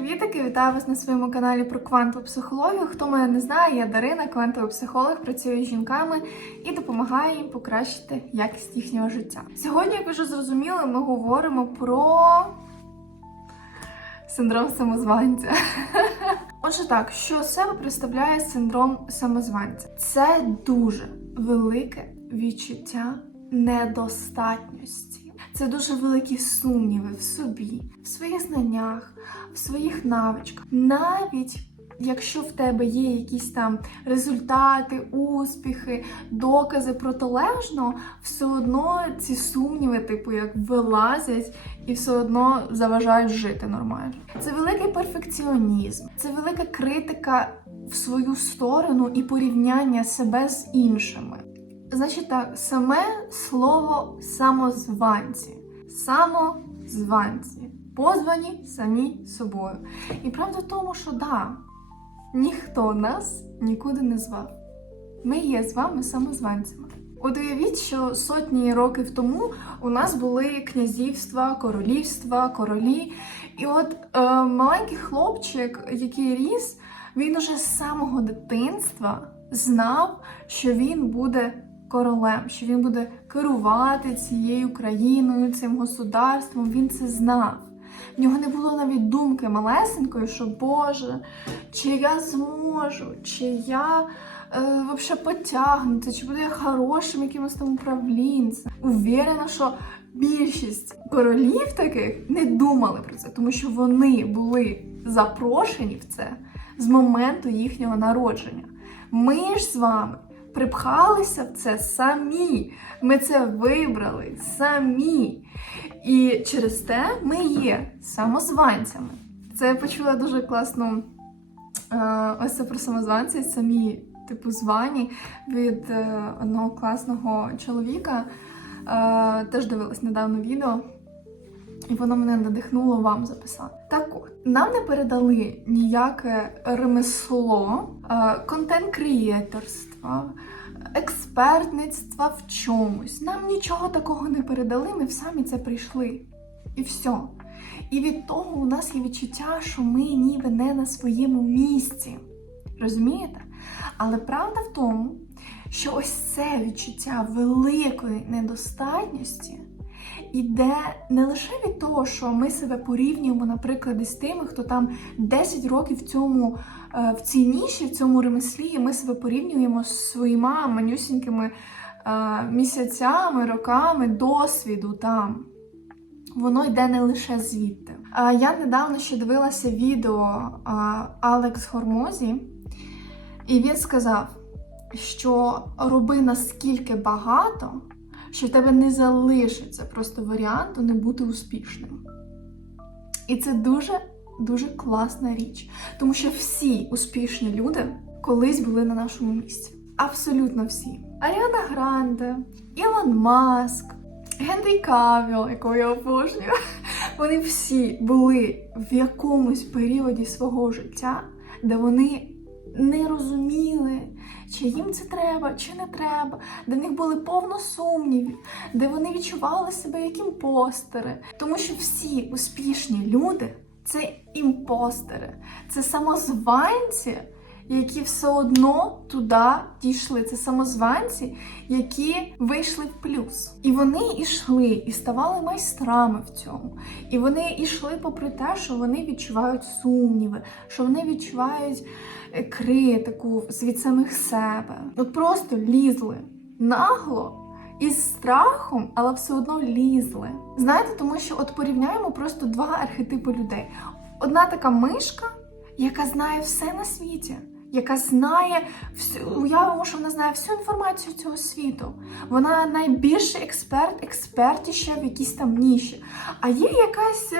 привітики! Вітаю вас на своєму каналі про квантову психологію. Хто мене не знає, я Дарина, квантовий психолог, працюю з жінками і допомагаю їм покращити якість їхнього життя. Сьогодні, як ви вже зрозуміли, ми говоримо про синдром самозванця. Отже, так, що себе представляє синдром самозванця? Це дуже велике відчуття недостатності. Це дуже великі сумніви в собі, в своїх знаннях, в своїх навичках. Навіть якщо в тебе є якісь там результати, успіхи, докази протилежного, все одно ці сумніви, типу, як вилазять і все одно заважають жити нормально. Це великий перфекціонізм, це велика критика в свою сторону і порівняння себе з іншими. Значить так, саме слово самозванці. Самозванці. Позвані самі собою. І правда в тому, що да, ніхто нас нікуди не звав. Ми є з вами самозванцями. От уявіть, що сотні років тому у нас були князівства, королівства, королі. І от е, маленький хлопчик, який ріс, він уже з самого дитинства знав, що він буде королем, що він буде керувати цією країною, цим государством. Він це знав. В нього не було навіть думки малесенької, що Боже, чи я зможу, чи я е, взагалі потягнуся, чи буду я хорошим якимось там управлінцем. Увірена, що більшість королів таких не думали про це, тому що вони були запрошені в це з моменту їхнього народження. Ми ж з вами припхалися в це самі. Ми це вибрали самі. І через те ми є самозванцями. Це я почула дуже класну е, ось це про самозванці, самі типу звані від е, одного класного чоловіка. Теж дивилась недавно відео. І воно мене надихнуло вам записати. Так от, нам не передали ніяке ремесло, е, контент-крієторства, експертництва в чомусь. Нам нічого такого не передали, ми самі це прийшли. І все. І від того у нас є відчуття, що ми ніби не на своєму місці. Розумієте? Але правда в тому, що ось це відчуття великої недостатності іде не лише від того, що ми себе порівнюємо, наприклад, із тими, хто там 10 років в цьому е, в цій ніші, в цьому ремеслі, і ми себе порівнюємо з своїми манюсінькими е, місяцями, роками досвіду там. Воно йде не лише звідти. Я недавно ще дивилася відео Алекс Хормозі, і він сказав, що роби наскільки багато, що в тебе не залишиться просто варіанту не бути успішним. І це дуже дуже класна річ, тому що всі успішні люди колись були на нашому місці. Абсолютно всі. Аріана Гранде, Ілон Маск, Генрі Кавіл, якого я обожнюю, вони всі були в якомусь періоді свого життя, де вони не розуміли, чи їм це треба, чи не треба, де в них були повно сумнівів, де вони відчували себе як імпостери. Тому що всі успішні люди це імпостери, це самозванці, які все одно туди дійшли. Це самозванці, які вийшли в плюс. І вони йшли і ставали майстрами в цьому. І вони йшли попри те, що вони відчувають сумніви, що вони відчувають критику від самих себе. От просто лізли нагло. Із страхом, але все одно лізли. Знаєте, тому що от порівняємо просто два архетипи людей. Одна така мишка, яка знає все на світі, яка знає всю, уявимо, що вона знає всю інформацію цього світу. Вона найбільший експерт, експертіша в якійсь там ніші. А є якась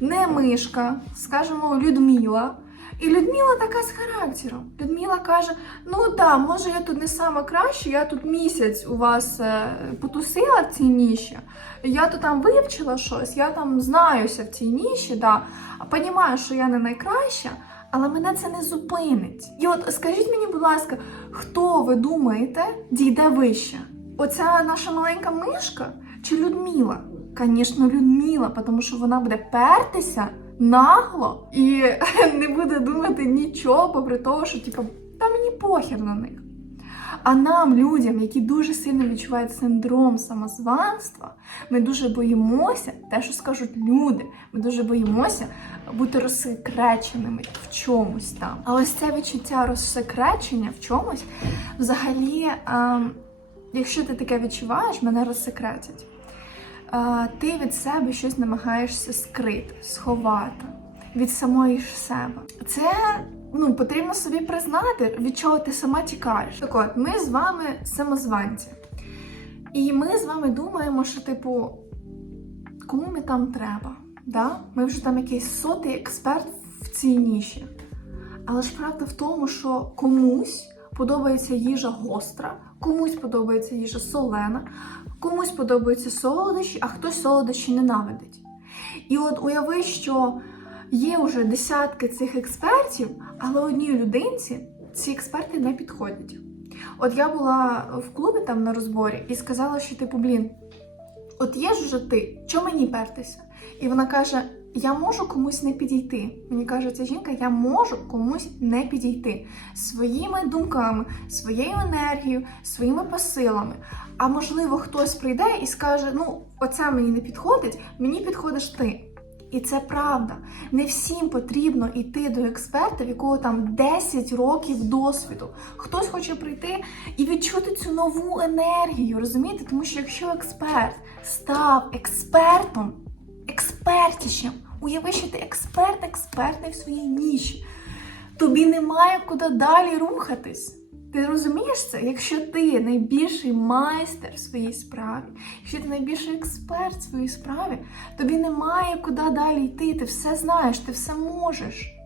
не мишка, скажімо, Людмила. І Людмила така з характером. Людмила каже: ну да, може я тут не саме краще, я тут місяць у вас е, потусила в цій ніші, я тут там вивчила щось, я там знаюся в цій ніші, да, а розумію, що я не найкраща, але мене це не зупинить. І от скажіть мені, будь ласка, хто ви думаєте дійде вище? Оця наша маленька мишка чи Людмила? Звісно, Людмила, тому що вона буде пертися нагло і не буде думати нічого, попри того, що типу, та мені похер на них. А нам, людям, які дуже сильно відчувають синдром самозванства, ми дуже боїмося те, що скажуть люди. Ми дуже боїмося бути розсекреченими в чомусь там. А ось це відчуття розсекречення в чомусь, взагалі, ем, якщо ти таке відчуваєш, мене розсекретять. Е, ти від себе щось намагаєшся скрити, сховати від самої ж себе. Це ну, потрібно собі признати, від чого ти сама тікаєш. Так от, ми з вами самозванці. І ми з вами думаємо, що, типу, кому ми там треба? Да? Ми вже там якийсь сотий експерт в цій ніші. Але ж правда в тому, що комусь подобається їжа гостра, комусь подобається їжа солена, комусь подобаються солодощі, а хтось солодощі ненавидить. І от уяви, що є вже десятки цих експертів, але одній людинці ці експерти не підходять. От я була в клубі там на розборі і сказала, що типу, блін, от є ж вже ти, чого мені пертися? І вона каже: Я можу комусь не підійти. Мені каже ця жінка, я можу комусь не підійти своїми думками, своєю енергією, своїми посилами. А можливо, хтось прийде і скаже: Ну, оце мені не підходить, мені підходиш ти. І це правда. Не всім потрібно йти до експерта, в якого там 10 років досвіду. Хтось хоче прийти і відчути цю нову енергію, розумієте? Тому що якщо експерт став експертом, експертішим, уяви, що ти експерт, експертний в своїй ніші, тобі немає куди далі рухатись. Ти розумієш це? Якщо ти найбільший майстер в своїй справі, якщо ти найбільший експерт в своїй справі, тобі немає куди далі йти. Ти все знаєш, ти все можеш.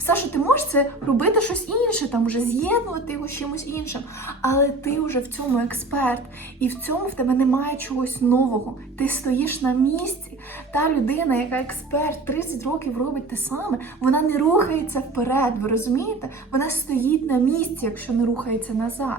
Все, що ти можеш, це робити щось інше, там вже з'єднувати його з чимось іншим. Але ти вже в цьому експерт, і в цьому в тебе немає чогось нового. Ти стоїш на місці. Та людина, яка експерт 30 років робить те саме, вона не рухається вперед. Ви розумієте? Вона стоїть на місці, якщо не рухається назад.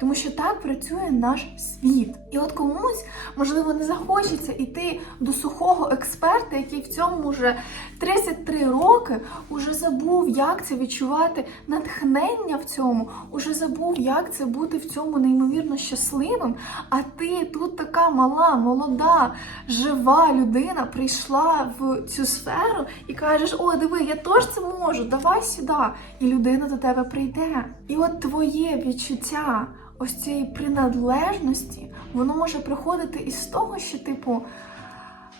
Тому що так працює наш світ. І от комусь, можливо, не захочеться йти до сухого експерта, який в цьому вже 33 роки уже забув, як це відчувати натхнення в цьому, уже забув, як це бути в цьому неймовірно щасливим. А ти тут така мала, молода, жива людина прийшла в цю сферу і кажеш: О, диви, я теж це можу, давай сюди. І людина до тебе прийде. І от твоє відчуття ось цієї приналежності, воно може приходити із того, що, типу,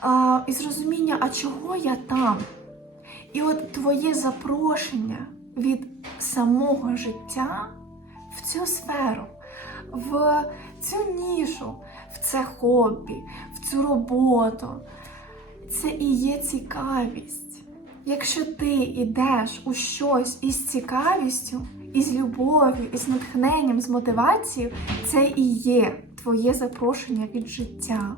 а, із розуміння, а чого я там? І от твоє запрошення від самого життя в цю сферу, в цю нішу, в це хобі, в цю роботу, це і є цікавість. Якщо ти йдеш у щось із цікавістю, із любов'ю, із натхненням, з мотивацією, це і є твоє запрошення від життя.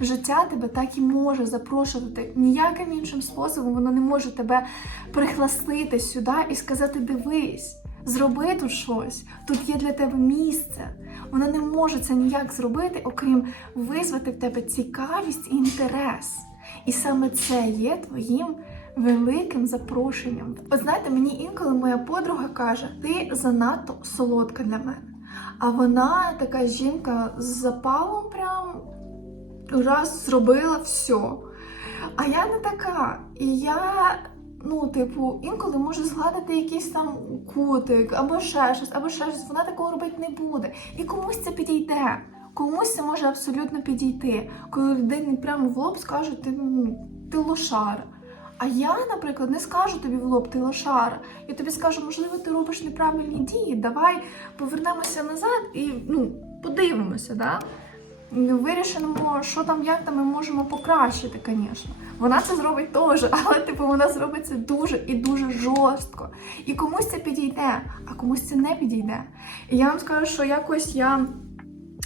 Життя тебе так і може запрошувати ніяким іншим способом, воно не може тебе прихластити сюди і сказати: дивись, зроби тут щось, тут є для тебе місце. Вона не може це ніяк зробити, окрім визвати в тебе цікавість і інтерес. І саме це є твоїм великим запрошенням. От знаєте, мені інколи моя подруга каже: ти занадто солодка для мене. А вона така жінка з запалом, прям раз зробила все. А я не така. І я, ну, типу, інколи можу згладити якийсь там кутик, або ще щось, або ще щось. Вона такого робити не буде. І комусь це підійде. Комусь це може абсолютно підійти, коли людині прямо в лоб скажуть, ти, ну, ти лошара. А я, наприклад, не скажу тобі в лоб, ти лошара. Я тобі скажу, можливо, ти робиш неправильні дії. Давай повернемося назад і ну, подивимося, да? Вирішимо, що там, як там ми можемо покращити, звісно. Вона це зробить теж, але типу вона зробить це дуже і дуже жорстко. І комусь це підійде, а комусь це не підійде. І я вам скажу, що якось я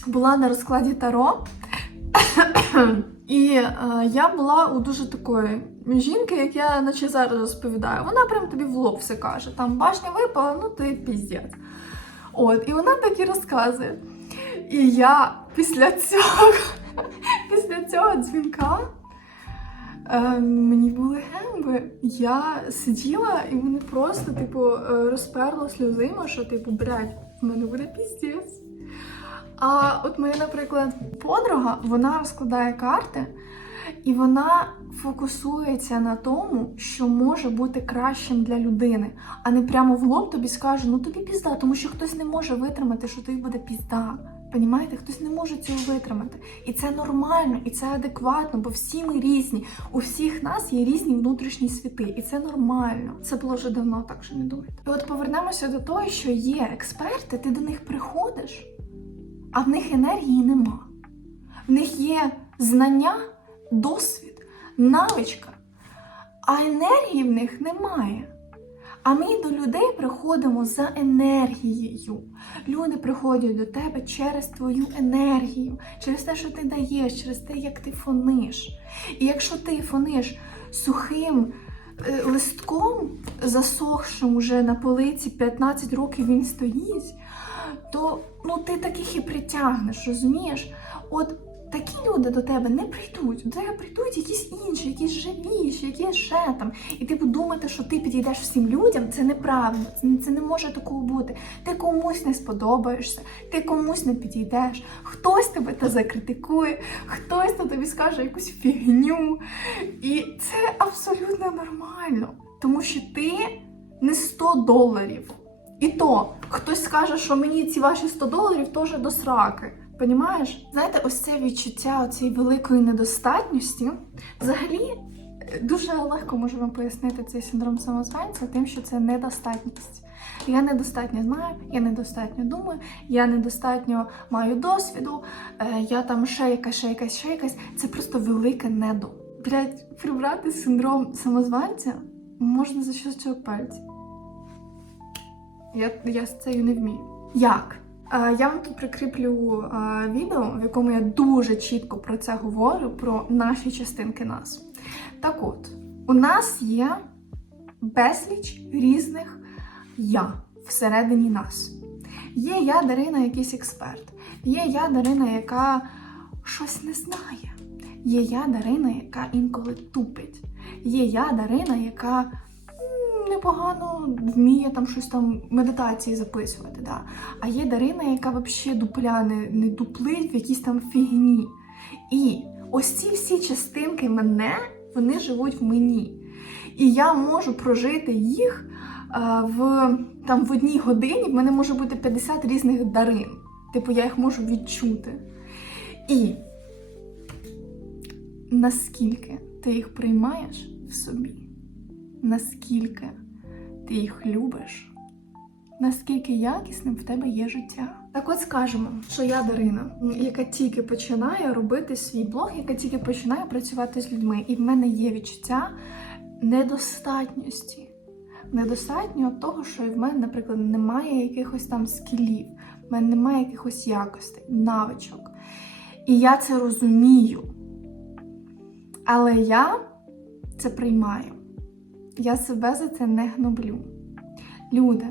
була на розкладі Таро. І е, я була у дуже такої жінки, як я наче зараз розповідаю. Вона прям тобі в лоб все каже. Там башня випала, ну ти піздець. От, і вона так і розказує. І я після цього, після цього дзвінка Е, мені були гемби. Я сиділа і мене просто, типу, е, розперло сльозима, що, типу, блядь, в мене буде піздець. А от моя, наприклад, подруга, вона розкладає карти, і вона фокусується на тому, що може бути кращим для людини, а не прямо в лоб тобі скаже, ну тобі пізда, тому що хтось не може витримати, що тобі буде пізда. Понімаєте, хтось не може цього витримати. І це нормально, і це адекватно, бо всі ми різні. У всіх нас є різні внутрішні світи, і це нормально. Це було вже давно, так що не думайте. І от повернемося до того, що є експерти, ти до них приходиш, а в них енергії нема. В них є знання, досвід, навичка, а енергії в них немає. А ми до людей приходимо за енергією. Люди приходять до тебе через твою енергію, через те, що ти даєш, через те, як ти фониш. І якщо ти фониш сухим е, листком, засохшим уже на полиці 15 років він стоїть, то ну, ти таких і притягнеш, розумієш? От такі люди до тебе не прийдуть. До тебе прийдуть якісь інші, якісь живіші, якісь ще там. І ти будеш думати, що ти підійдеш всім людям, це. Це, це не може такого бути. Ти комусь не сподобаєшся, ти комусь не підійдеш, хтось тебе та закритикує, хтось на тобі скаже якусь фігню. І це абсолютно нормально, тому що ти не 100 доларів. І то хтось скаже, що мені ці ваші 100 доларів теж до сраки. Понімаєш? Знаєте, ось це відчуття цієї великої недостатності взагалі е, дуже легко можу вам пояснити цей синдром самозванця тим, що це недостатність. Я недостатньо знаю, я недостатньо думаю, я недостатньо маю досвіду, е, я там ще якась, ще якась, ще якась. Це просто велике недо. Блять, прибрати синдром самозванця можна за щось пальці. Я, я з цею не вмію. Як? Я вам тут прикріплю відео, в якому я дуже чітко про це говорю, про наші частинки нас. Так от, у нас є безліч різних я всередині нас. Є я, Дарина, якийсь експерт. Є я, Дарина, яка щось не знає. Є я, Дарина, яка інколи тупить. Є я, Дарина, яка непогано вміє там щось там медитації записувати. Да? А є Дарина, яка взагалі дупля не, не дуплить в якійсь там фігні. І ось ці всі частинки мене, вони живуть в мені. І я можу прожити їх а, в, там, в одній годині, в мене може бути 50 різних дарин. Типу, я їх можу відчути. І наскільки ти їх приймаєш в собі, наскільки ти їх любиш, наскільки якісним в тебе є життя. Так от скажемо, що я Дарина, яка тільки починає робити свій блог, яка тільки починає працювати з людьми, і в мене є відчуття недостатньості. Недостатньо того, що в мене, наприклад, немає якихось там скілів, в мене немає якихось якостей, навичок. І я це розумію. Але я це приймаю. Я себе за це не гноблю. Люди,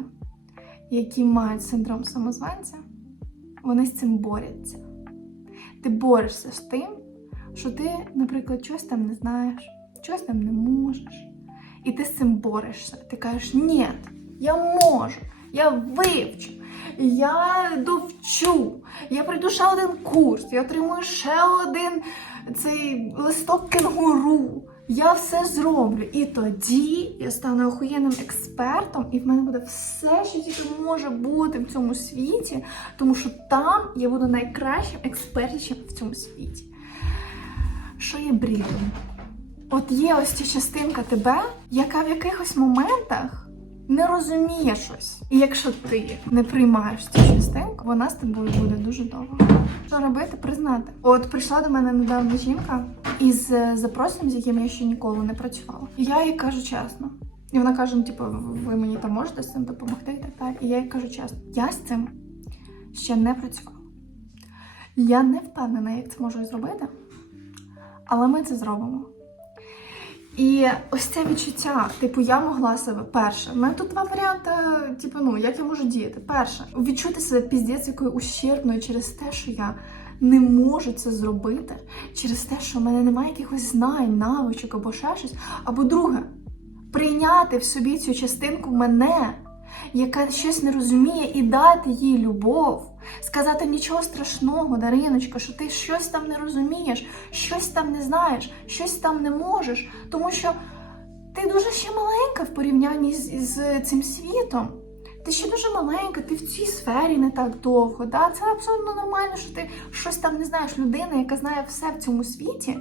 які мають синдром самозванця, вони з цим борються. Ти борешся з тим, що ти, наприклад, щось там не знаєш, щось там не можеш. І ти з цим борешся. Ти кажеш, ні, я можу, я вивчу, я довчу, я пройду ще один курс, я отримую ще один цей листок кенгуру. Я все зроблю. І тоді я стану охуєнним експертом, і в мене буде все, що тільки може бути в цьому світі, тому що там я буду найкращим експертом в цьому світі. Що є брідом? От є ось ця частинка тебе, яка в якихось моментах не розуміє щось. І якщо ти не приймаєш цю частинку, вона з тобою буде дуже довго. Що робити, признати. От прийшла до мене недавно жінка із е, запросом, з яким я ще ніколи не працювала. І я їй кажу чесно. І вона каже: ну, типу, ви мені там можете з цим допомогти і так далі. І я їй кажу чесно, я з цим ще не працювала. Я не впевнена, як це можу зробити, але ми це зробимо. І ось це відчуття, типу, я могла себе перше. У мене тут два варіанти, типу, ну як я можу діяти. Перше, відчути себе піздець якою ущербною через те, що я не можу це зробити через те, що в мене немає якихось знань, навичок або ще щось. Або друге, прийняти в собі цю частинку мене, яка щось не розуміє, і дати їй любов. Сказати нічого страшного, Дариночка, що ти щось там не розумієш, щось там не знаєш, щось там не можеш, тому що ти дуже ще маленька в порівнянні з, з цим світом. Ти ще дуже маленька, ти в цій сфері не так довго. Да? Це абсолютно нормально, що ти щось там не знаєш. Людина, яка знає все в цьому світі,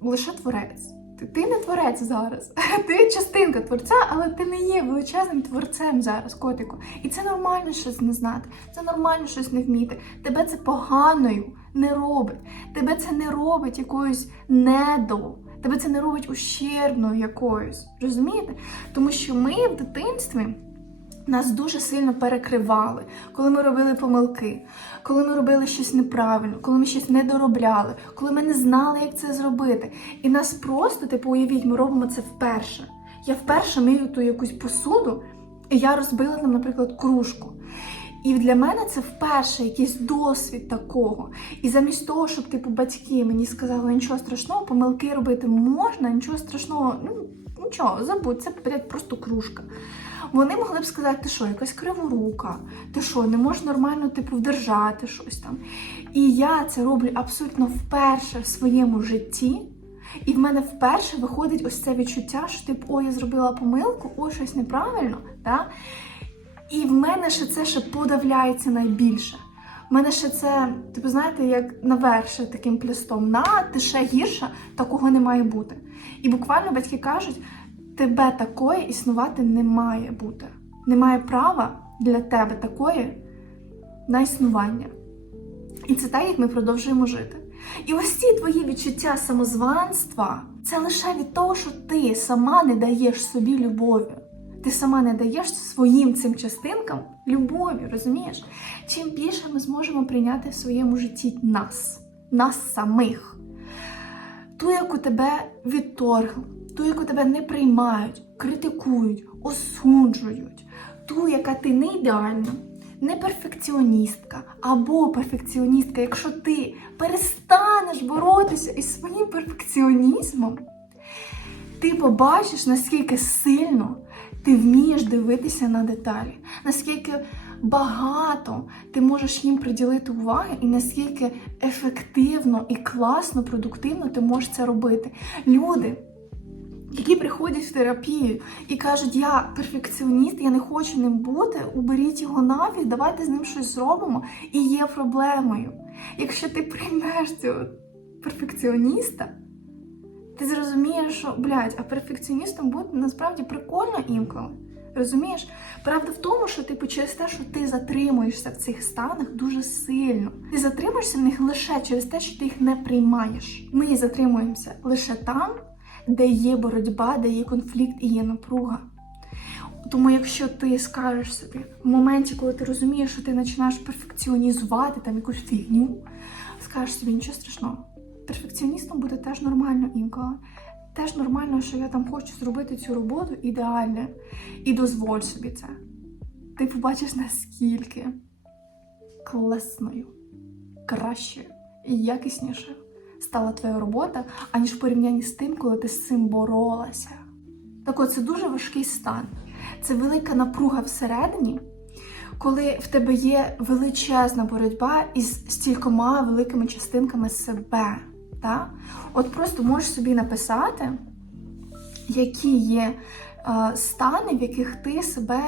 лише творець. Ти, не творець зараз. Ти частинка творця, але ти не є величезним творцем зараз, котику. І це нормально щось не знати. Це нормально щось не вміти. Тебе це поганою не робить. Тебе це не робить якоюсь недо. Тебе це не робить ущербною якоюсь. Розумієте? Тому що ми в дитинстві. Нас дуже сильно перекривали, коли ми робили помилки, коли ми робили щось неправильно, коли ми щось не доробляли, коли ми не знали, як це зробити. І нас просто, типу, уявіть, ми робимо це вперше. Я вперше мию ту якусь посуду, і я розбила там, наприклад, кружку. І для мене це вперше якийсь досвід такого. І замість того, щоб типу батьки мені сказали, нічого страшного, помилки робити можна, нічого страшного, ну нічого, забудь, це блядь, просто кружка. Вони могли б сказати, ти що, якась криворука, ти що, не можеш нормально типу вдержати щось там. І я це роблю абсолютно вперше в своєму житті. І в мене вперше виходить ось це відчуття, що типу, ой, я зробила помилку, ой, щось неправильно. Да? І в мене ще це ще подавляється найбільше. В мене ще це, типу, знаєте, як наверше таким пластом. На, ти ще гірша, такого не має бути. І буквально батьки кажуть, тебе такої існувати не має бути. Немає права для тебе такої на існування. І це так, як ми продовжуємо жити. І ось ці твої відчуття самозванства це лише від того, що ти сама не даєш собі любові. Ти сама не даєш своїм цим частинкам любові, розумієш? Чим більше ми зможемо прийняти в своєму житті нас, нас самих, ту, яку тебе відторгли, ту, яку тебе не приймають, критикують, осуджують, ту, яка ти не ідеальна, не перфекціоністка або перфекціоністка, якщо ти перестанеш боротися із своїм перфекціонізмом, ти побачиш, наскільки сильно ти вмієш дивитися на деталі, наскільки багато ти можеш їм приділити уваги, і наскільки ефективно і класно, продуктивно ти можеш це робити. Люди, які приходять в терапію і кажуть, я перфекціоніст, я не хочу ним бути, уберіть його нафіг, давайте з ним щось зробимо, і є проблемою. Якщо ти приймеш цього перфекціоніста, ти зрозумієш, що, блядь, а перфекціоністом бути насправді прикольно інколи. Розумієш? Правда в тому, що типу через те, що ти затримуєшся в цих станах дуже сильно. Ти затримуєшся в них лише через те, що ти їх не приймаєш. Ми затримуємося лише там, де є боротьба, де є конфлікт і є напруга. Тому якщо ти скажеш собі в моменті, коли ти розумієш, що ти починаєш перфекціонізувати там якусь фігню, скажеш собі нічого страшного. Перфекціоністом буде теж нормально інколи. Теж нормально, що я там хочу зробити цю роботу ідеально. І дозволь собі це. Ти побачиш, наскільки класною, кращою і якіснішою стала твоя робота, аніж в порівнянні з тим, коли ти з цим боролася. Так от, це дуже важкий стан. Це велика напруга всередині, коли в тебе є величезна боротьба із стількома великими частинками себе. Так? От просто можеш собі написати, які є е, стани, в яких ти себе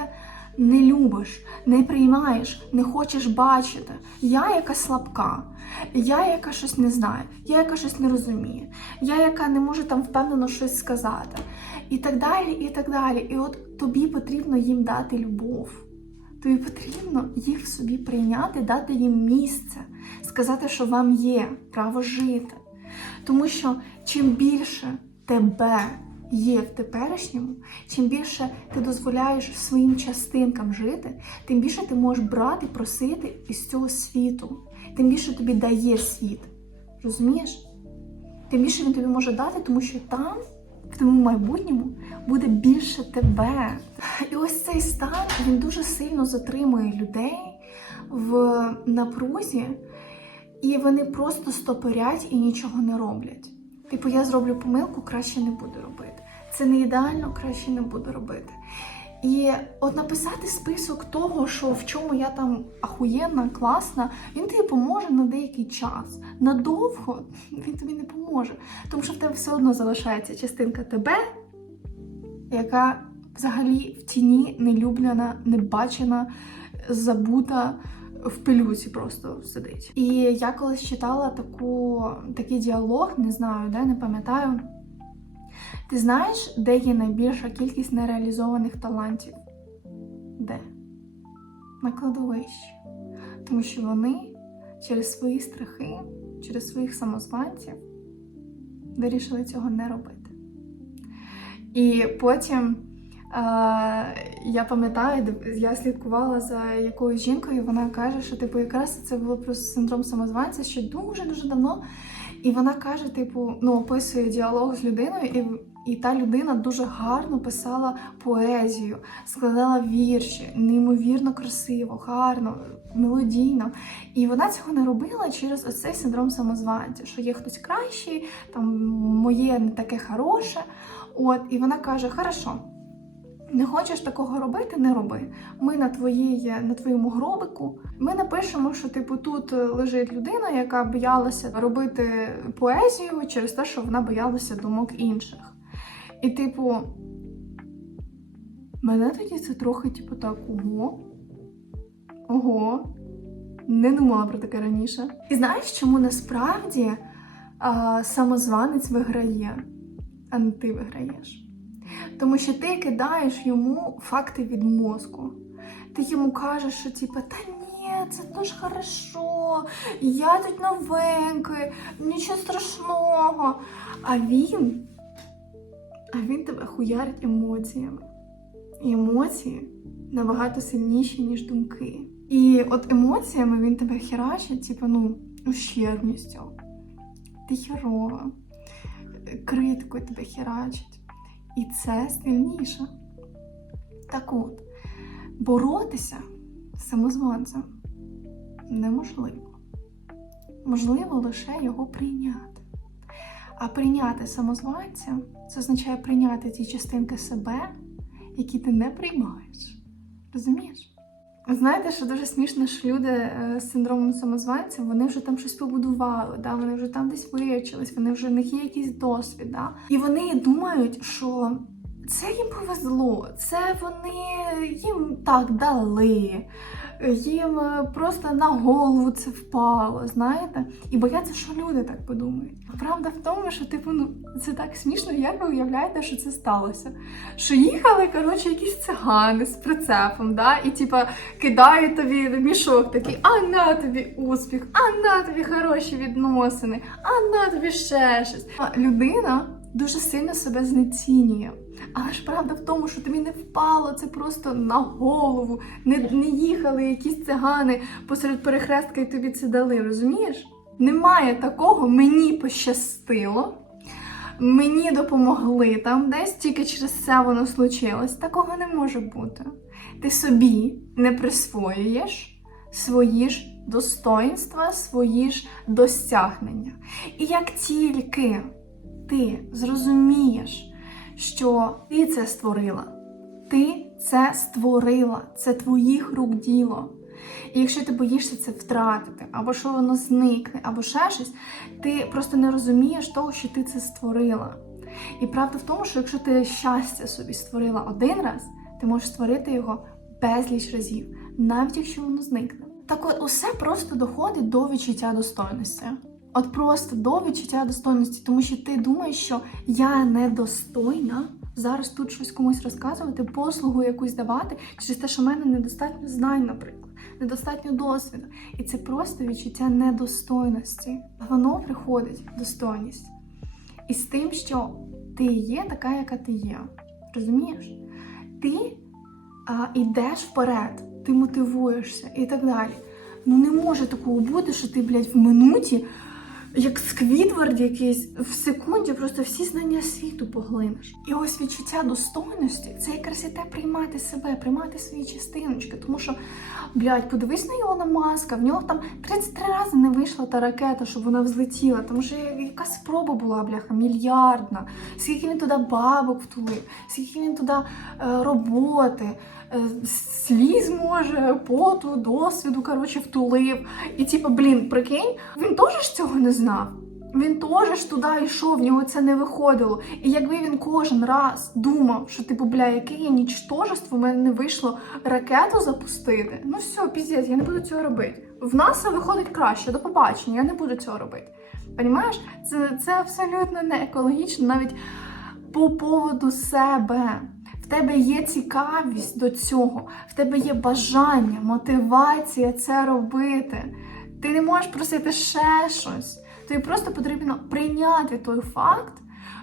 не любиш, не приймаєш, не хочеш бачити. Я яка слабка, я яка щось не знаю, я яка щось не розумію, я яка не можу там впевнено щось сказати. І так далі, і так далі. І от тобі потрібно їм дати любов. Тобі потрібно їх в собі прийняти, дати їм місце, сказати, що вам є право жити. Тому що чим більше тебе є в теперішньому, чим більше ти дозволяєш своїм частинкам жити, тим більше ти можеш брати, просити із цього світу, тим більше тобі дає світ. Розумієш? Тим більше він тобі може дати, тому що там, в тому майбутньому, буде більше тебе. І ось цей стан він дуже сильно затримує людей в напрузі, і вони просто стопорять і нічого не роблять. Типу, я зроблю помилку, краще не буду робити. Це не ідеально, краще не буду робити. І от написати список того, що в чому я там ахуєнна, класна, він тобі поможе на деякий час. Надовго він тобі не поможе. Тому що в тебе все одно залишається частинка тебе, яка взагалі в тіні нелюблена, небачена, забута. В пилюці просто сидить. І я колись читала таку, такий діалог, не знаю, де не пам'ятаю. Ти знаєш, де є найбільша кількість нереалізованих талантів? Де? На кладовищі. Тому що вони через свої страхи, через своїх самозванців вирішили цього не робити. І потім я пам'ятаю, я слідкувала за якоюсь жінкою, і вона каже, що типу, якраз це було просто синдром самозванця ще дуже-дуже давно. І вона каже, типу, ну, описує діалог з людиною, і, і та людина дуже гарно писала поезію, складала вірші, неймовірно красиво, гарно, мелодійно. І вона цього не робила через оцей синдром самозванця, що є хтось кращий, там моє не таке хороше. От, і вона каже: Хорошо. Не хочеш такого робити, не роби. Ми на твоїй, на твоєму гробику. Ми напишемо, що типу тут лежить людина, яка боялася робити поезію через те, що вона боялася думок інших. І, типу, мене тоді це трохи, типу, так, ого. Ого. Не думала про таке раніше. І знаєш, чому насправді а, самозванець виграє, а не ти виграєш? Тому що ти кидаєш йому факти від мозку. Ти йому кажеш, що типу, та ні, це дуже хорошо, я тут новенький, нічого страшного. А він, а він тебе хуярить емоціями. І емоції набагато сильніші, ніж думки. І от емоціями він тебе херачить, типу, ну, ущербністю. Ти херова. Критикою тебе херачить. І це сильніше. Так от, боротися самозванцем неможливо. Можливо лише його прийняти. А прийняти самозванця це означає прийняти ті частинки себе, які ти не приймаєш. Розумієш? Знаєте, що дуже смішно, що люди е, з синдромом самозванця, вони вже там щось побудували, да? вони вже там десь вивчились, вони вже в них є якийсь досвід. Да? І вони думають, що це їм повезло, це вони їм так дали, їм е, просто на голову це впало, знаєте? І бояться, що люди так подумають. А правда в тому, що типу, ну це так смішно, як ви уявляєте, що це сталося? Що їхали, коротше, якісь цигани з прицепом, да? і типа кидають тобі мішок такий, а на тобі успіх, а на тобі хороші відносини, а на тобі ще щось. А людина дуже сильно себе знецінює. Але ж правда в тому, що тобі не впало це просто на голову, не, не їхали якісь цигани посеред перехрестка і тобі це дали, розумієш? Немає такого, мені пощастило, мені допомогли там десь, тільки через це воно случилось. Такого не може бути. Ти собі не присвоюєш свої ж достоинства, свої ж досягнення. І як тільки ти зрозумієш, що ти це створила, ти це створила, це твоїх рук діло. І якщо ти боїшся це втратити, або що воно зникне, або ще щось, ти просто не розумієш того, що ти це створила. І правда в тому, що якщо ти щастя собі створила один раз, ти можеш створити його безліч разів, навіть якщо воно зникне. Так от усе просто доходить до відчуття достойності. От просто до відчуття достойності, тому що ти думаєш, що я недостойна зараз тут щось комусь розказувати, послугу якусь давати, через те, що в мене недостатньо знань, наприклад, недостатньо досвіду. І це просто відчуття недостойності. Воно приходить достойність. І з тим, що ти є така, яка ти є. Розумієш? Ти а, йдеш вперед, ти мотивуєшся і так далі. Ну не може такого бути, що ти, блядь, в минуті як сквідвард якийсь в секунді просто всі знання світу поглинеш. І ось відчуття достойності це якраз і те приймати себе, приймати свої частиночки. Тому що, блядь, подивись на Ілона Маска, в нього там 33 рази не вийшла та ракета, щоб вона взлетіла. Тому що якась спроба була, бляха, мільярдна. Скільки він туди бабок втулив, скільки він туди е, роботи. Е, Сліз може, поту, досвіду, коротше, втулив. І типу, блін, прикинь, він теж ж цього не знав. Він теж ж туди йшов, в нього це не виходило. І якби він кожен раз думав, що типу, бля, яке є нічтожество, в мене не вийшло ракету запустити. Ну все, піздець, я не буду цього робити. В НАСА виходить краще, до побачення, я не буду цього робити. Понімаєш? Це, це абсолютно не екологічно, навіть по поводу себе. Тебе є цікавість до цього, в тебе є бажання, мотивація це робити. Ти не можеш просити ще щось. Тобі просто потрібно прийняти той факт,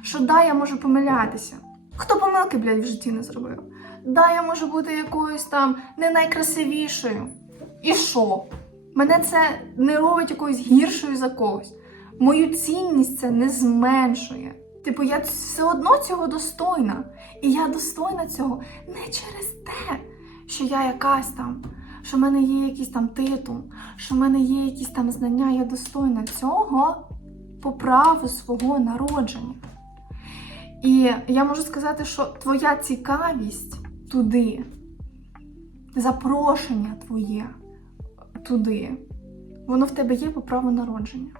що да, я можу помилятися. Хто помилки, блядь, в житті не зробив? Да, я можу бути якоюсь там не найкрасивішою. І що? Мене це не робить якоюсь гіршою за когось. Мою цінність це не зменшує. Типу, я все одно цього достойна. І я достойна цього не через те, що я якась там, що в мене є якийсь там титул, що в мене є якісь там знання. Я достойна цього по праву свого народження. І я можу сказати, що твоя цікавість туди, запрошення твоє туди, воно в тебе є по праву народження.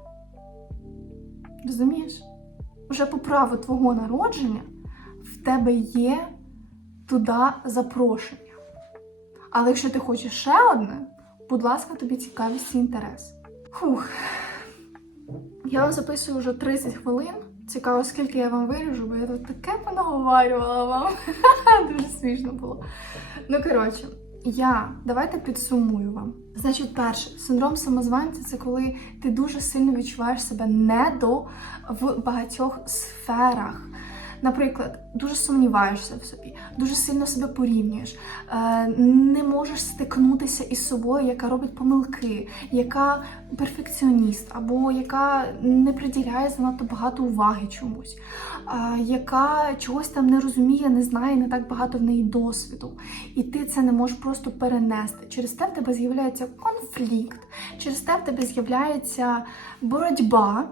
Розумієш? Вже по праву твого народження в тебе є туди запрошення. Але якщо ти хочеш ще одне, будь ласка, тобі цікавість і інтерес. Фух. Я вам записую вже 30 хвилин. Цікаво, скільки я вам виріжу, бо я тут таке понаговарювала вам. Дуже смішно було. Ну, коротше, я давайте підсумую вам. Значить, перше, синдром самозванця це коли ти дуже сильно відчуваєш себе недо в багатьох сферах. Наприклад, дуже сумніваєшся в собі, дуже сильно себе порівнюєш, е, не можеш стикнутися із собою, яка робить помилки, яка перфекціоніст, або яка не приділяє занадто багато уваги чомусь, е, яка чогось там не розуміє, не знає, не так багато в неї досвіду. І ти це не можеш просто перенести. Через те в тебе з'являється конфлікт, через те в тебе з'являється боротьба.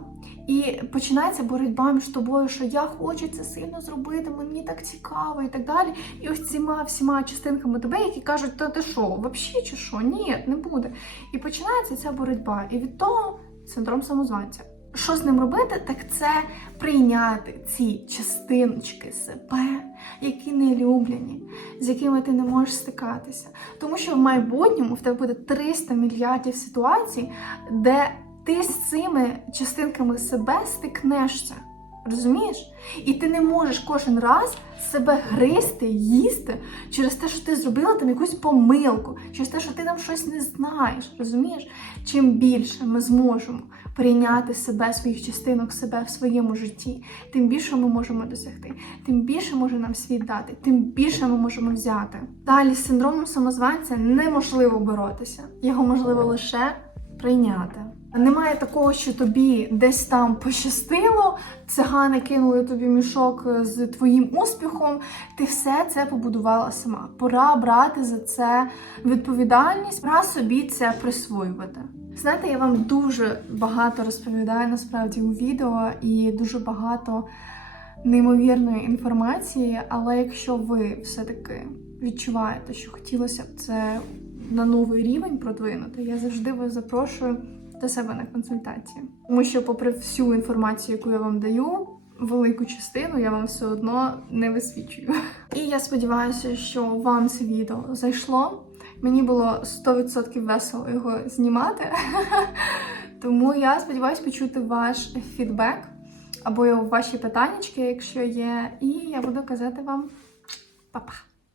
І починається боротьба між тобою, що я хочу це сильно зробити, мені так цікаво і так далі. І ось цими всіма частинками тебе, які кажуть, та ти що, взагалі чи що? Ні, не буде. І починається ця боротьба. І від того синдром самозванця. Що з ним робити? Так це прийняти ці частиночки себе, які не люблені, з якими ти не можеш стикатися. Тому що в майбутньому в тебе буде 300 мільярдів ситуацій, де ти з цими частинками себе стикнешся. Розумієш? І ти не можеш кожен раз себе гризти, їсти через те, що ти зробила там якусь помилку, через те, що ти там щось не знаєш. Розумієш? Чим більше ми зможемо прийняти себе, своїх частинок, себе в своєму житті, тим більше ми можемо досягти, тим більше може нам світ дати, тим більше ми можемо взяти. Далі з синдромом самозванця неможливо боротися. Його можливо лише прийняти. Немає такого, що тобі десь там пощастило, цигани кинули тобі мішок з твоїм успіхом. Ти все це побудувала сама. Пора брати за це відповідальність, пора собі це присвоювати. Знаєте, я вам дуже багато розповідаю насправді у відео і дуже багато неймовірної інформації, але якщо ви все-таки відчуваєте, що хотілося б це на новий рівень продвинути, я завжди вас запрошую до себе на консультації. Тому що, попри всю інформацію, яку я вам даю, велику частину я вам все одно не висвічую. І я сподіваюся, що вам це відео зайшло. Мені було 100% весело його знімати. Тому я сподіваюся почути ваш фідбек або ваші питання, якщо є, і я буду казати вам па-па!